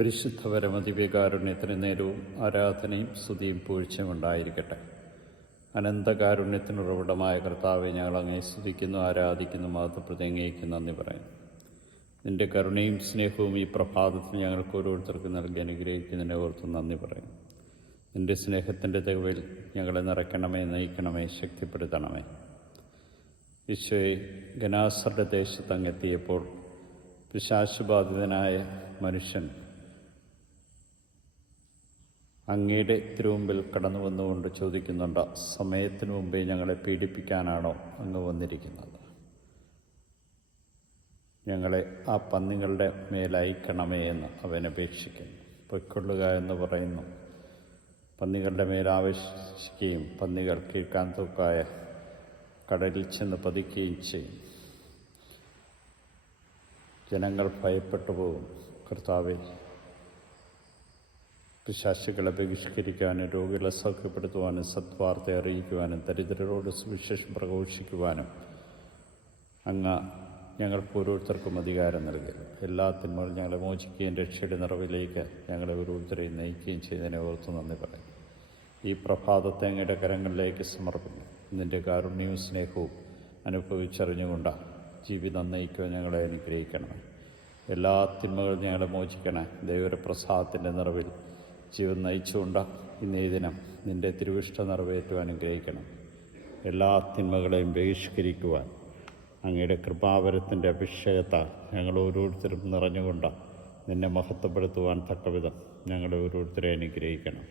പരിശുദ്ധ പരമദിവ്യകാരുണ്യത്തിന് നേരവും ആരാധനയും സ്തുതിയും പൂഴ്ചയും ഉണ്ടായിരിക്കട്ടെ. അനന്തകാരുണ്യത്തിന് ഉറവിടമായ കർത്താവെ ഞങ്ങൾ അങ്ങേ സ്തുതിക്കുന്നു ആരാധിക്കുന്നു മഹത്വപ്രതി അങ്ങേക്ക് നന്ദി പറയുന്നു. നിന്റെ കരുണയും സ്നേഹവും ഈ പ്രഭാതത്തിൽ ഞങ്ങൾക്ക് ഓരോരുത്തർക്കും നൽകി അനുഗ്രഹിക്കുന്നതിനെ ഓർത്ത് നന്ദി പറയുന്നു. നിന്റെ സ്നേഹത്തിന്റെ തെളിവിൽ ഞങ്ങളെ നിറയ്ക്കണമേ നയിക്കണമേ ശക്തിപ്പെടുത്തണമേ. ഈശോയെ ഗനാസറുടെ ദേശത്ത് അങ്ങെത്തിയപ്പോൾ പിശാശുബാധിതനായ മനുഷ്യൻ അങ്ങയുടെ തിരുമുമ്പിൽ കടന്നു വന്നുകൊണ്ട് ചോദിക്കുന്നുണ്ട് സമയത്തിന് മുമ്പേ ഞങ്ങളെ പീഡിപ്പിക്കാനാണോ അങ്ങ് വന്നിരിക്കുന്നത്? ഞങ്ങളെ ആ പന്നികളുടെ മേലയക്കണമേ എന്ന് അവൻ അപേക്ഷിക്കുന്നു. പൊയ്ക്കൊള്ളുക എന്ന് പറയുന്നു. പന്നികളുടെ മേലാവേശിക്കുകയും പന്നികൾ കീഴ്ക്കാൻ തൂക്കായ കടലിൽ ചെന്ന് പതിക്കുകയും ചെയ്യും. ജനങ്ങൾ ഭയപ്പെട്ടു പോകും. കർത്താവെ പിശാശികളെ ബഹിഷ്കരിക്കാനും രോഗികളെ സൗഖ്യപ്പെടുത്തുവാനും സത്വാർത്ത അറിയിക്കുവാനും ദരിദ്രരോട് സുവിശേഷം പ്രഘോഷിക്കുവാനും അങ്ങ് ഞങ്ങൾക്ക് ഓരോരുത്തർക്കും അധികാരം നൽകി. എല്ലാ ഞങ്ങളെ മോചിക്കുകയും രക്ഷയുടെ നിറവിലേക്ക് ഞങ്ങളെ ഓരോരുത്തരെയും നയിക്കുകയും ചെയ്തതിനെ ഓർത്ത് നന്ദി പറയും. ഈ പ്രഭാതത്തെ അങ്ങയുടെ കരങ്ങളിലേക്ക് സമർപ്പിക്കും. നിന്റെ കാരുണ്യവും സ്നേഹവും അനുഭവിച്ചറിഞ്ഞുകൊണ്ട് ജീവിതം നയിക്കുവാൻ ഞങ്ങളെ അനുഗ്രഹിക്കണമേ. എല്ലാ തിന്മകളും ഞങ്ങളെ മോചിക്കണേ. ദൈവപ്രസാദത്തിന്റെ നിറവിൽ ജീവൻ നയിച്ചുകൊണ്ട് ഇന്നേ ദിനം നിന്റെ തിരുവിഷ്ട നിറവേറ്റുവാൻ അനുഗ്രഹിക്കണം. എല്ലാ തിന്മകളെയും ബഹിഷ്കരിക്കുവാൻ അങ്ങയുടെ കൃപാവരത്തിന്റെ അഭിഷേകത്താൽ ഞങ്ങൾ ഓരോരുത്തരും നിറഞ്ഞുകൊണ്ട് നിന്നെ മഹത്വപ്പെടുത്തുവാൻ തക്കവിധം ഞങ്ങളെ ഓരോരുത്തരെ അനുഗ്രഹിക്കണം.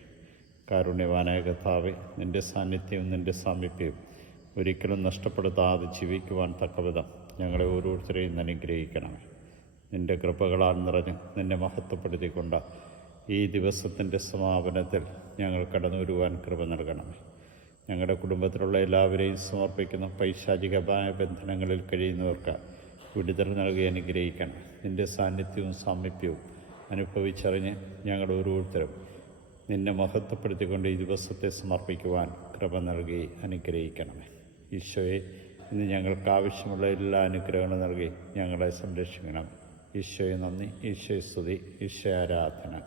കാരുണ്യവാനായ കഥാവെ നിന്റെ സാന്നിധ്യവും നിന്റെ സാമീപ്യവും ഒരിക്കലും നഷ്ടപ്പെടുത്താതെ ജീവിക്കുവാൻ തക്കവിധം ഞങ്ങളെ ഓരോരുത്തരെയും അനുഗ്രഹിക്കണം. നിന്റെ കൃപകളാൽ നിറഞ്ഞ് നിന്നെ മഹത്വപ്പെടുത്തിക്കൊണ്ട് ഈ ദിവസത്തിന്റെ സമാപനത്തിൽ ഞങ്ങൾ കടന്നു വരുവാൻ കൃപ നൽകണമേ. ഞങ്ങളുടെ കുടുംബത്തിലുള്ള എല്ലാവരെയും സമർപ്പിക്കുന്ന പൈശാചികമായ ബന്ധനങ്ങളിൽ കഴിയുന്നവർക്ക് വിടുതൽ നൽകി അനുഗ്രഹിക്കണം നിന്റെ സാന്നിധ്യവും സാമീപ്യവും അനുഭവിച്ചറിഞ്ഞ് ഞങ്ങൾ ഓരോരുത്തരും നിന്നെ മഹത്വപ്പെടുത്തിക്കൊണ്ട് ഈ ദിവസത്തെ സമർപ്പിക്കുവാൻ കൃപ നൽകി അനുഗ്രഹിക്കണമേ. ഈശോയെ ഇന്ന് ഞങ്ങൾക്ക് ആവശ്യമുള്ള എല്ലാ അനുഗ്രഹങ്ങളും നൽകി ഞങ്ങളെ സംരക്ഷിക്കണം. ഈശോയെ നന്ദി ഈശോയെ സ്തുതി ഈശോ ആരാധന.